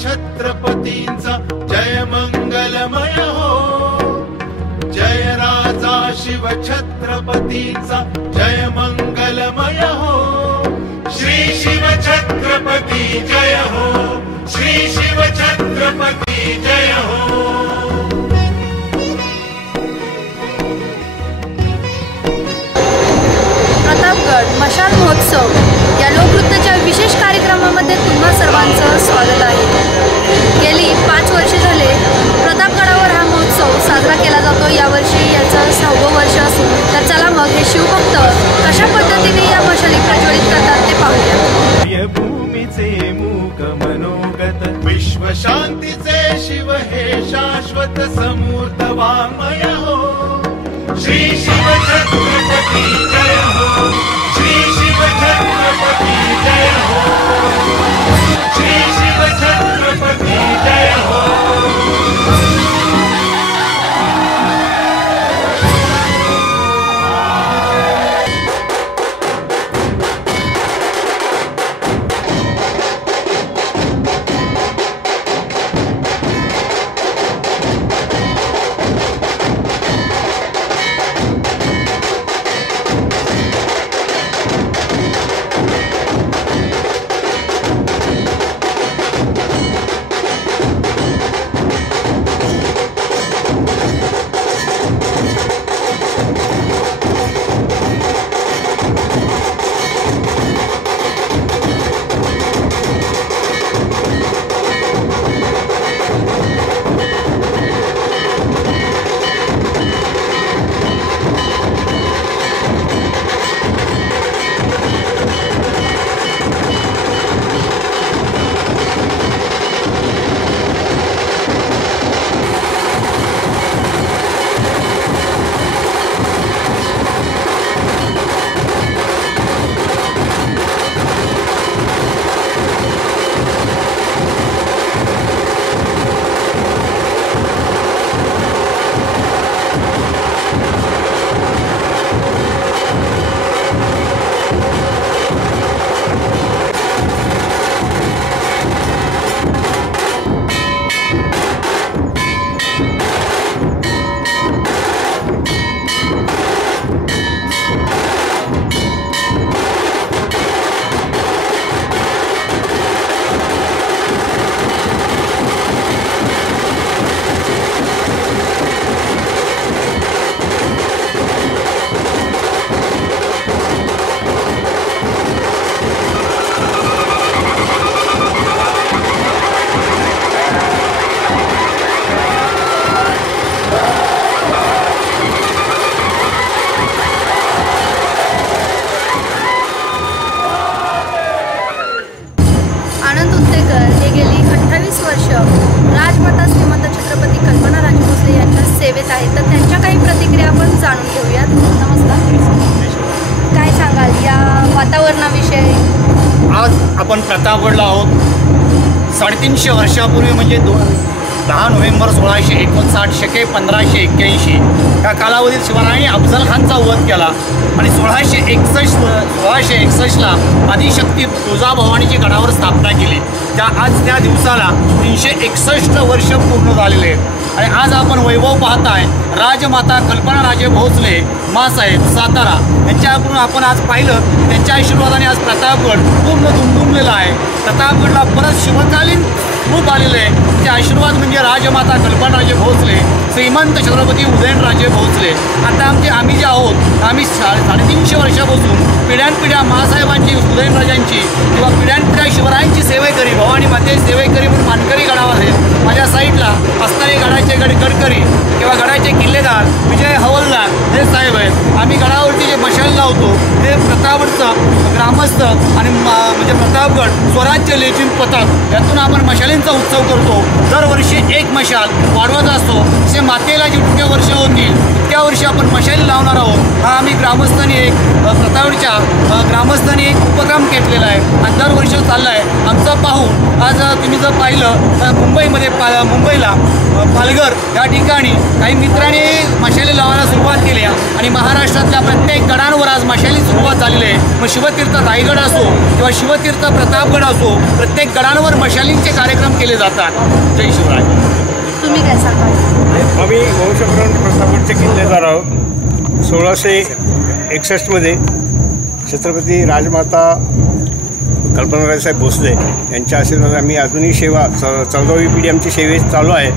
छत्रपतींचा जय मंगलमय हो, जय राजा शिव छत्रपतींचा जय मंगलमय हो, श्री शिव छत्रपती जय हो, श्री शिव छत्रपती जय हो। प्रतापगड मशाल महोत्सव या लोकनृत्याच्या विशेष कार्यक्रमामध्ये तुम्हा सर्वांचं स्वागत आहे। गेली 5 वर्षे झाले प्रतापगडावर हा महोत्सव साजरा केला जातो। यावर्षी याचं 6वं वर्ष असून तर चला मग हे शिवभक्त कशा पद्धतीने या मशाली प्रज्वलित करतात ते पाहूया। भूमीचे मूक मनोगत विश्व शांतीचे शिव हे शाश्वत समूर्त वाङ्मय हो, श्री शिव छत्रपती जय हो, श्री शिव छत्रपती जय हो, श्री शिव छत्रपती जय हो। राजमाता श्रीमंत छत्रपती कल्पना राजे भोसले यांच्या सेवेत आहेत, तर त्यांच्या काही प्रतिक्रिया आपण जाणून घेऊयात। नमस्कार, काय सांगाल या वातावरणाविषयी? आज आपण प्रतापगडला आहोत। 350 वर्षापूर्वी म्हणजे 10 नोव्हेंबर 1659 शके 1581 या कालावधीत शिवरायांनी अफजल खानचा वध केला आणि 1661ला आदिशक्ती तुळजाभवानीची गडावर स्थापना केली। त्या दिवसाला 361 वर्ष पूर्ण झालेले आहेत आणि आज आपण वैभव पाहताय। राजमाता कल्पना राजे भोसले मासाहेब सातारा यांच्याकडून आपण आज पाहिलं, त्यांच्या आशीर्वादाने आज प्रतापगड पूर्ण दुमदुमलेला आहे। प्रतापगडला परत शिवकालीन रूप आलेले आहे। ते आशीर्वाद म्हणजे राजमाता कल्पनाराजे भोसले, श्रीमंत छत्रपती उदयनराजे भोसले। आता आम्ही जे आहोत, आम्ही 350 वर्षापासून पिढ्यानपिढ्या महासाहेबांची, उदयनराजांची किंवा पिढ्यानपिढ्या शिवरायांची सेवेकरी, भवानी मातेची सेवेकरी म्हणून मानकरी गडावर आहेत। माझ्या साईडला असणारे गडाचे गडकरी किंवा गडाचे किल्लेदार विजय हवलदार हे साहेब आहेत। आम्ही गडावरती जे मशाल लावतो ते प्रतापगडचा ग्रामस्थ आणि म्हणजे प्रतापगड स्वराज्य लेझिम पथक यातून आपण मशालींचा उत्सव करतो। दरवर्षी एक मशाल वाढवत असतो। असे मातेला जितके वर्ष होतील तितक्या यावर्षी आपण मशाली लावणार आहोत. हा आम्ही ग्रामस्थांनी एक प्रतापगडच्या ग्रामस्थांनी एक उपक्रम घेतलेला आहे आणि दरवर्षी चालला आहे. आमचा पाहून आज तुम्ही जर पाहिलं मुंबईमध्ये मुंबईला पालघर या ठिकाणी काही मित्रांनी मशाली लावायला सुरुवात केली आणि महाराष्ट्रातल्या प्रत्येक गडांवर आज मशाली सुरुवात झालेली आहे. मग शिवतीर्थ रायगड असो किंवा शिवतीर्थ प्रतापगड असो, प्रत्येक गडांवर मशालींचे कार्यक्रम केले जातात. जय शिवराय. तुम्ही काय सांगाल? आम्ही वंशप्रवण प्रतापगडचे किल्लेदार आहोत. 1661मध्ये छत्रपती राजमाता कल्पनारायसाहेब भोसले यांच्या आशीर्वादाने आम्ही अजूनही सेवा 14वी पिढी आमची सेवेत चालू आहे.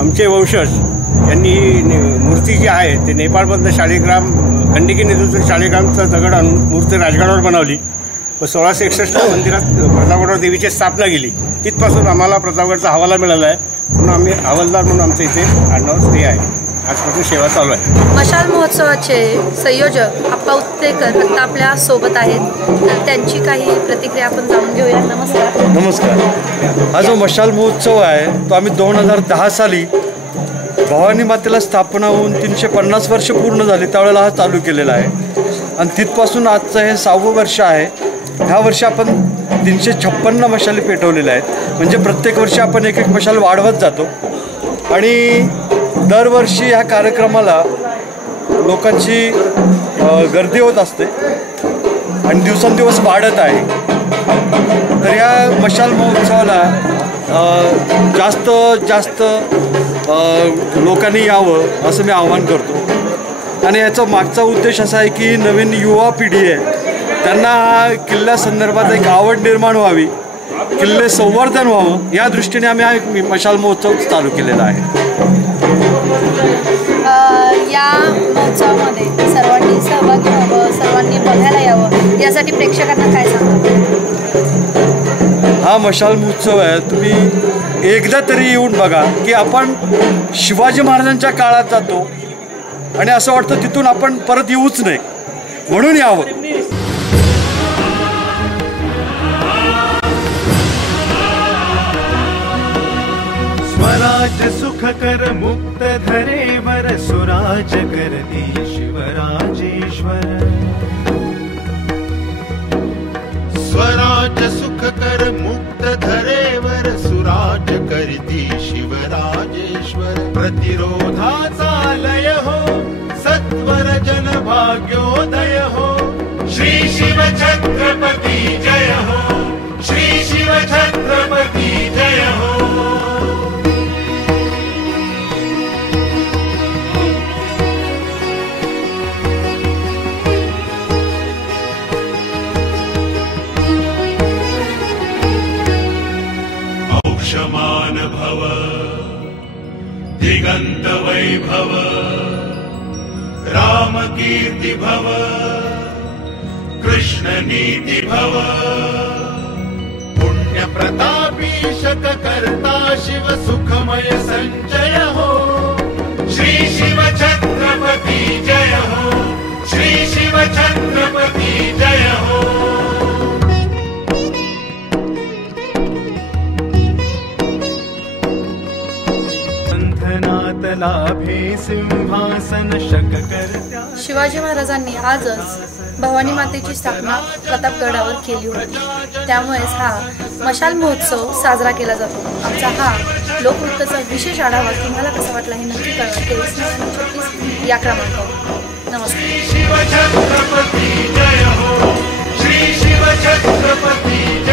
आमचे वंशज यांनी मूर्ती जी आहे ते नेपाळमधलं शाळीग्राम खंडिकी नेतृत्व शाळीग्रामचा दगड आणून मूर्ती राजगडावर बनवली व 1661 मंदिरात प्रतापगडावर देवीची स्थापना केली. तिथपासून आम्हाला प्रतापगडचा हवाला मिळाला आहे म्हणून आम्ही हवालदार म्हणून आमचं इथे आडनाव ते आहे. आजपासून सेवा चालू आहे. मशाल महोत्सवाचे संयोजक आप्पा उत्तेकर आता आपल्या सोबत आहेत, तर त्यांची काही प्रतिक्रिया आपण जाणून घेऊया. नमस्कार. नमस्कार. हा जो मशाल महोत्सव आहे तो आम्ही 2010 साली भवानी मातेला स्थापना होऊन 350 वर्ष पूर्ण झाली त्यावेळेला हा चालू केलेला आहे आणि तिथपासून आजचं हे 6वं वर्ष आहे. ह्या वर्षी आपण 356 मशाली पेटवलेल्या आहेत. म्हणजे प्रत्येक वर्षी आपण एक एक मशाल वाढवत जातो आणि दरवर्षी ह्या कार्यक्रमाला लोकांची गर्दी होत असते आणि दिवसेंदिवस वाढत आहे. तर या मशाल महोत्सवाला जास्त लोकांनी यावं असं मी आवाहन करतो. आणि याचा मागचा उद्देश असा आहे की नवीन युवा पिढी आहे त्यांना किल्ल्यासंदर्भात एक आवड निर्माण व्हावी, किल्ले संवर्धन व्हावं या दृष्टीने आम्ही हा मशाल महोत्सव चालू केलेला आहे. या महोत्सवामध्ये सर्वांनी सहभागी व्हावं, सर्वांनी बघायला यावं यासाठी प्रेक्षकांना काय सांगतो? हा मशाल महोत्सव आहे, तुम्ही एकदा तरी येऊन बघा की आपण शिवाजी महाराजांच्या काळात जातो आणि असं वाटतं तिथून आपण परत येऊच नाही, म्हणून यावं. स्वराज सुख कर मुक्त धरेवर सुराज करती शिवराजेश्वर. स्वराज सुख कर मुक्त धरेवर सुराज करती शिवराजेश्वर. प्रतिरोधाचा लय हो सत्वर जन भाग्योदय हो. श्री शिव छत्रपती जय हो, श्री शिव छत्रपती जय हो. औषमान भव दिगंत वैभव राम कीर्ति भव कृष्ण नीति भव. पुण्य प्रतापी शक करता शिव सुखमय संजय हो. श्री शिव छत्रपती जय हो, श्री शिव छत्रपती जय हो. लाभे सिंहासन शक करत्या. शिवाजी महाराजांनी आजच भवानी मातेची स्थापना प्रतापगडावर केली होती, त्यामुळेच हा मशाल महोत्सव साजरा केला जातो. आमचा हा लोकनृत्याचा विशेष आढावा तुम्हाला कसा वाटला हे नक्की कळवा. 2336 या क्रमांकावर. नमस्कार. शिव छत्रपती जय हो, श्री शिव छत्रपती